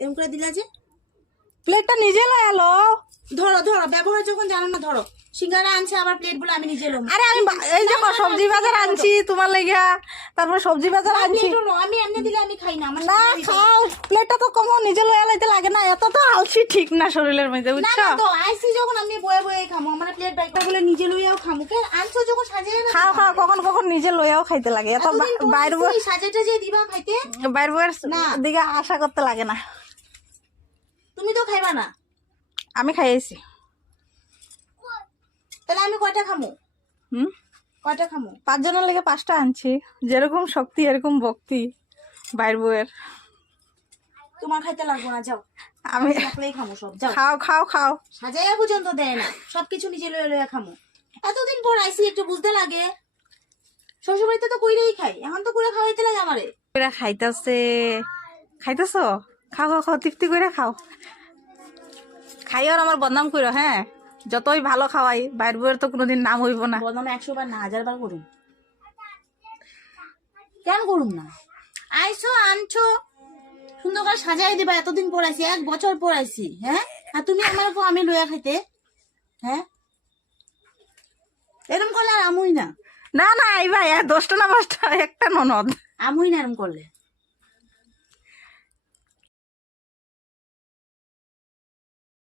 এরকম করে দিলা যে? প্লেটটা নিজে লয় আলো। ধরো ধরো, ব্যবহার যখন জানো না ধরো। সিঙ্গারা আনছে আবার প্লেট বলে আমি নিজে লম। আরে আমি এই যে সবজি বাজার আনছি তোমার লাগিয়া, তারপর সবজি বাজার আনছি। আমি এমনি দিলে আমি খাই না, আমার না খাও, প্লেটটা তো কমো নিজে লয়া লাইতে লাগে না, এত তো আলসি ঠিক না শরীরের মধ্যে, না বুঝছো? না তো আইসি যখন আমি বয়ে বয়ে খামো, আমার প্লেট বাইক বলে নিজে লইয়াও খামো। কে আনছো যখন সাজিয়ে না খাও খাও, কখন কখন নিজে লয়াও খাইতে লাগে, এত বাইরে সাজাটা যে দিবা খাইতে বাইরে দিকে আশা করতে লাগে না। তুমি তো খাইবা না। আমি খাইছি। তাহলে আমি কয়টা খামো? কয়টা খামো? 5 জনের লেগে 5টা আনছি। যেরকম শক্তি এরকম ভক্তি বাইর বউয়ের। তোমার খাইতে লাগবো না, যাও। আমি একলাই খামো সব, যাও। খাও খাও খাও। সাজাইয়া পর্যন্ত দেয় না, সবকিছু নিজে লয়ে লয়ে খামো। এতদিন পর আইসি, একটু বুঝতে লাগে। শ্বশুরবাড়িতে তো কইরেই খাই, এখন তো করে খাওয়াইতে লাগে আমারে। কইরা খাইতাছে, খাইতেছো? খাও খাও খাও, তৃপ্তি করে খাও। খাইও আর আমার বদনাম করো, হ্যাঁ? যতই ভালো খাওয়াই বাইর বউয়ের তো কোনোদিন নাম হইব না। বদনাম 100 বার না 1000 বার করুন। কেন করুন না? আইসো আনছো, সুন্দর করে সাজাই দিবা। এতদিন পর আইসি, 1 বছর পর আইসি, হ্যাঁ? আর তুমি আমার আমি লইয়া খাইতে, হ্যাঁ? এরম করলে আর আমুই না। না না, আইবা 10টা না 5টা, একটা ননদ। আমুই না এরম করলে।